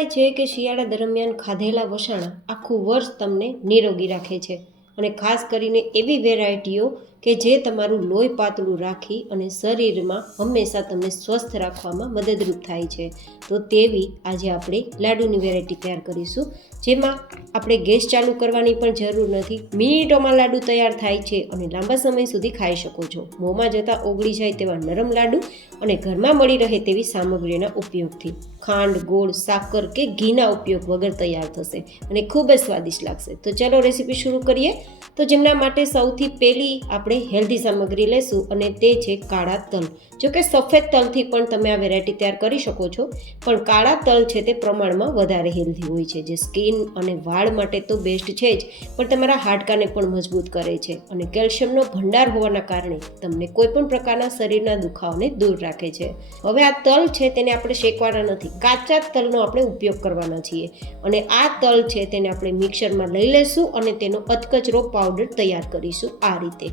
કહેવાય છે કે શિયાળા દરમિયાન ખાધેલા વસાણા આખું વર્ષ તમને નિરોગી રાખે છે અને ખાસ કરીને એવી વેરાયટીઓ કે જે તમારું લોહી પાતળું રાખી અને શરીરમાં હંમેશા તમને સ્વસ્થ રાખવામાં મદદરૂપ થાય છે. તો તેવી આજે આપણે લાડુની વેરાયટી તૈયાર કરીશું, જેમાં આપણે ગેસ ચાલુ કરવાની પણ જરૂર નથી. મિનિટોમાં લાડુ તૈયાર થાય છે અને લાંબા સમય સુધી ખાઈ શકો છો. મોંમાં જતાં ઓગળી જાય તેવા નરમ લાડુ અને ઘરમાં મળી રહે તેવી સામગ્રીના ઉપયોગથી ખાંડ, ગોળ, સાકર કે ઘીના ઉપયોગ વગર તૈયાર થશે અને ખૂબ જ સ્વાદિષ્ટ લાગશે. તો ચાલો રેસીપી શરૂ કરીએ. તો જેમના માટે સૌથી પહેલી આપણે હેલ્ધી સામગ્રી લેશું અને તે છે કાળા તલ. જો કે સફેદ તલથી પણ તમે આ વેરાયટી તૈયાર કરી શકો છો, પણ કાળા તલ છે તે પ્રમાણમાં વધારે હેલ્ધી હોય છે, જે સ્કિન અને વાળ માટે તો બેસ્ટ છે જ, પણ તમારા હાડકાને પણ મજબૂત કરે છે અને કેલ્શિયમનો ભંડાર હોવાના કારણે તમને કોઈ પણ પ્રકારના શરીરના દુખાવાને દૂર રાખે છે. હવે આ તલ છે તેને આપણે શેકવાના નથી, કાચા તલનો આપણે ઉપયોગ કરવાના છીએ અને આ તલ છે તેને આપણે મિક્સરમાં લઈ લઈશું અને તેનો અધકચરો પાવડર તૈયાર કરીશું. આ રીતે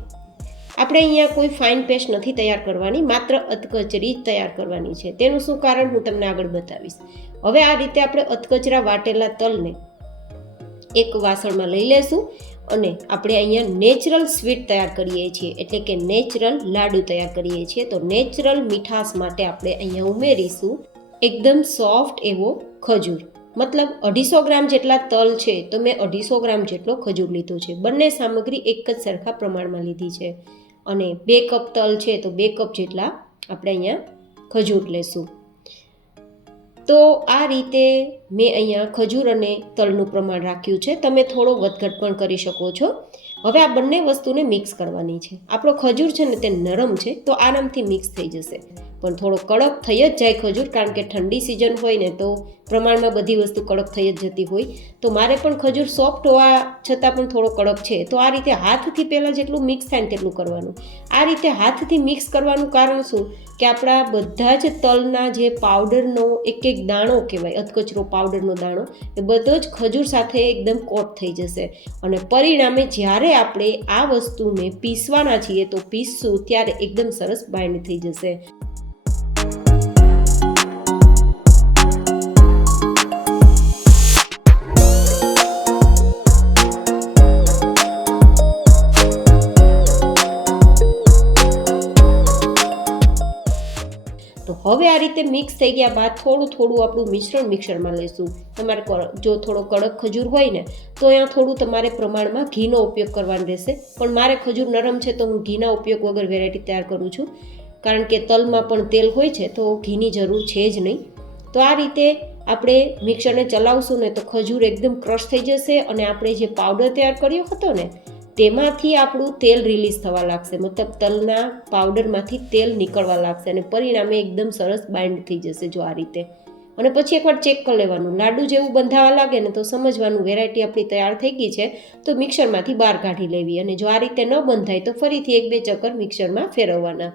આપણે અહીંયા કોઈ ફાઇન પેસ્ટ નથી તૈયાર કરવાની, માત્ર અધકચરી જ તૈયાર કરવાની છે. તેનું શું કારણ હું તમને આગળ બતાવીશ. હવે આ રીતે આપણે અધકચરા વાટેલા તલને એક વાસણમાં લઈ લેશું અને આપણે અહીંયા નેચરલ સ્વીટ તૈયાર કરીએ છીએ, એટલે કે નેચરલ લાડુ તૈયાર કરીએ છીએ. તો નેચરલ મીઠાશ માટે આપણે અહીંયા ઉમેરીશું એકદમ સોફ્ટ એવો ખજૂર, મતલબ 250 ગ્રામ જેટલા તલ છે તો મેં 250 ગ્રામ જેટલો ખજૂર લીધો છે. બંને સામગ્રી એક જ સરખા પ્રમાણમાં લીધી છે અને 2 કપ તલ છે તો 2 કપ જેટલા આપણે અહીંયા ખજૂર લેશું. તો આ રીતે મેં અહીંયા ખજૂર અને તલનું પ્રમાણ રાખ્યું છે. તમે થોડો વધઘટ પણ કરી શકો છો. હવે આ બંને વસ્તુને મિક્સ કરવાની છે. આપણો ખજૂર છે ને તે નરમ છે તો આરામથી મિક્સ થઈ જશે, પણ થોડો કડક થઈ જ જાય ખજૂર, કારણ કે ઠંડી સિઝન હોય ને તો પ્રમાણમાં બધી વસ્તુ કડક થઈ જ જતી હોય. તો મારે પણ ખજૂર સોફ્ટ હોવા છતાં પણ થોડો કડક છે. તો આ રીતે હાથથી પહેલાં જેટલું મિક્સ થાય ને તેટલું કરવાનું. આ રીતે હાથથી મિક્સ કરવાનું કારણ શું કે આપણા બધા જ તલના જે પાવડરનો એક એક દાણો કહેવાય, અધકચરો પાવડરનો દાણો, એ બધો જ ખજૂર સાથે એકદમ કોટ થઈ જશે અને પરિણામે જ્યારે આપણે આ વસ્તુને પીસવાના છીએ તો પીસશું ત્યારે એકદમ સરસ બાઇન્ડ થઈ જશે. તો હવે આ રીતે મિક્સ થઈ ગયા બાદ થોડું થોડું આપણું મિશ્રણ મિક્સરમાં લઈશું. તમારે જો થોડો કડક ખજૂર હોય ને તો અહીંયા થોડું તમારે પ્રમાણમાં ઘીનો ઉપયોગ કરવાનો રહેશે, પણ મારે ખજૂર નરમ છે તો હું ઘીના ઉપયોગ વગર વેરાયટી તૈયાર કરું છું, કારણ કે તલમાં પણ તેલ હોય છે તો ઘીની જરૂર છે જ નહીં. તો આ રીતે આપણે મિક્સરને ચલાવશું ને તો ખજૂર એકદમ ક્રશ થઈ જશે અને આપણે જે પાવડર તૈયાર કર્યો હતો ને તેમાંથી આપણું તેલ રિલીઝ થવા લાગશે, મતલબ તલના પાવડરમાંથી તેલ નીકળવા લાગશે અને પરિણામે એકદમ સરસ બાઇન્ડ થઈ જશે. જો આ રીતે, અને પછી એકવાર ચેક કરી લેવાનું, લાડુ જેવું બંધાવા લાગે ને તો સમજવાનું વેરાયટી આપણી તૈયાર થઈ ગઈ છે, તો મિક્સરમાંથી બહાર કાઢી લેવી. અને જો આ રીતે ન બંધાય તો ફરીથી 1-2 ચક્કર મિક્સરમાં ફેરવવાના.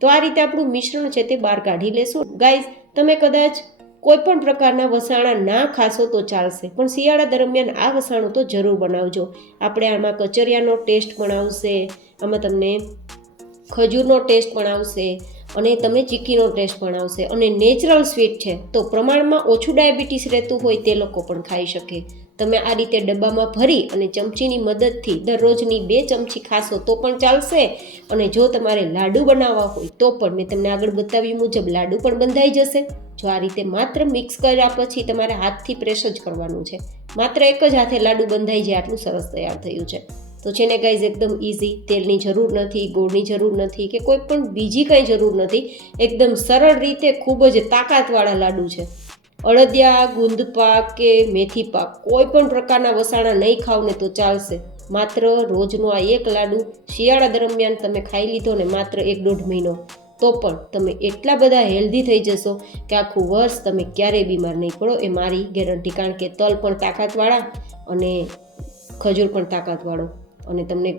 તો આ રીતે આપણું મિશ્રણ છે તે બહાર કાઢી લેશું. ગાઈઝ, તમે કદાચ કોઈ પણ પ્રકારના વસાણા ના ખાશો તો ચાલશે, પણ શિયાળા દરમિયાન આ વસાણું તો જરૂર બનાવજો. આપણે આમાં કચરિયાનો ટેસ્ટ પણ આવશે, આમાં તમને ખજૂરનો ટેસ્ટ પણ આવશે અને તમને ચીક્કીનો ટેસ્ટ પણ આવશે. અને નેચરલ સ્વીટ છે તો પ્રમાણમાં ઓછું ડાયાબિટીસ રહેતું હોય તે લોકો પણ ખાઈ શકે. તમે આ રીતે ડબ્બામાં ભરી અને ચમચીની મદદથી દરરોજની 2 ચમચી ખાશો તો પણ ચાલશે. અને જો તમારે લાડુ બનાવવા હોય તો પણ મેં તમને આગળ બતાવ્યું મુજબ લાડુ પણ બંધાઈ જશે. જો આ રીતે માત્ર મિક્સ કર્યા પછી તમારે હાથથી પ્રેસ જ કરવાનું છે, માત્ર એક જ હાથે લાડુ બંધાઈ જાય આટલું સરસ તૈયાર થયું છે. તો છે ને ગાઈઝ, એકદમ ઇઝી, તેલની જરૂર નથી, ગોળની જરૂર નથી કે કોઈ પણ બીજી કંઈ જરૂર નથી. એકદમ સરળ રીતે ખૂબ જ તાકાતવાળા લાડુ છે. અળદિયા, ગુંદ પાક કે મેથી પાક કોઈ પણ પ્રકારના વસાણા નહીં ખાવ ને તો ચાલશે. માત્ર રોજનો આ એક લાડુ શિયાળા દરમિયાન તમે ખાઈ લીધો ને માત્ર 1-1.5 મહિનો, તો પણ તમે એટલા બધા હેલ્ધી થઈ જશો કે આખું વર્ષ તમે ક્યારેય બીમાર નહીં પડો, એ મારી ગેરંટી. કારણ કે તલ પણ તાકાતવાળા અને ખજૂર પણ તાકાતવાળો અને તમને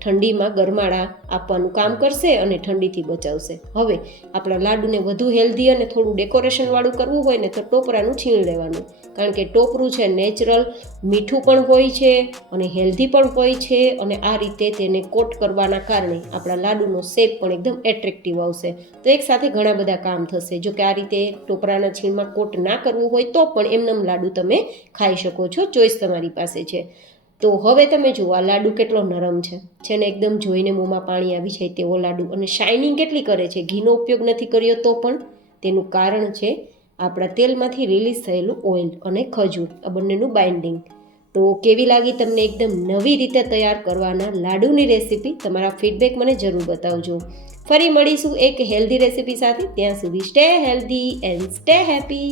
ઠંડીમાં ગરમાળા આપવાનું કામ કરશે અને ઠંડીથી બચાવશે. હવે આપણા લાડુને વધુ હેલ્ધી અને થોડું ડેકોરેશનવાળું કરવું હોય ને તો ટોપરાનું છીણ લેવાનું, કારણ કે ટોપરું છે નેચરલ મીઠું પણ હોય છે અને હેલ્ધી પણ હોય છે, અને આ રીતે તેને કોટ કરવાના કારણે આપણા લાડુનો શેપ પણ એકદમ એટ્રેક્ટિવ આવશે. તો એકસાથે ઘણા બધા કામ થશે. જો કે આ રીતે ટોપરાના છીણમાં કોટ ના કરવું હોય તો પણ એમનેમ લાડુ તમે ખાઈ શકો છો, ચોઈસ તમારી પાસે છે. તો હવે તમે જુઓ આ લાડુ કેટલો નરમ છે ને એકદમ જોઈને મોંમાં પાણી આવી જાય તેવો લાડુ, અને શાઇનિંગ કેટલી કરે છે. ઘીનો ઉપયોગ નથી કર્યો તો પણ તેનું કારણ છે આપણા તેલમાંથી રિલીઝ થયેલું ઓઇલ અને ખજૂર, આ બંનેનું બાઇન્ડિંગ. તો કેવી લાગી તમને એકદમ નવી રીતે તૈયાર કરવાના લાડુની રેસીપી? તમારા ફીડબેક મને જરૂર બતાવજો. ફરી મળીશું એક હેલ્ધી રેસીપી સાથે. ત્યાં સુધી stay healthy and stay happy.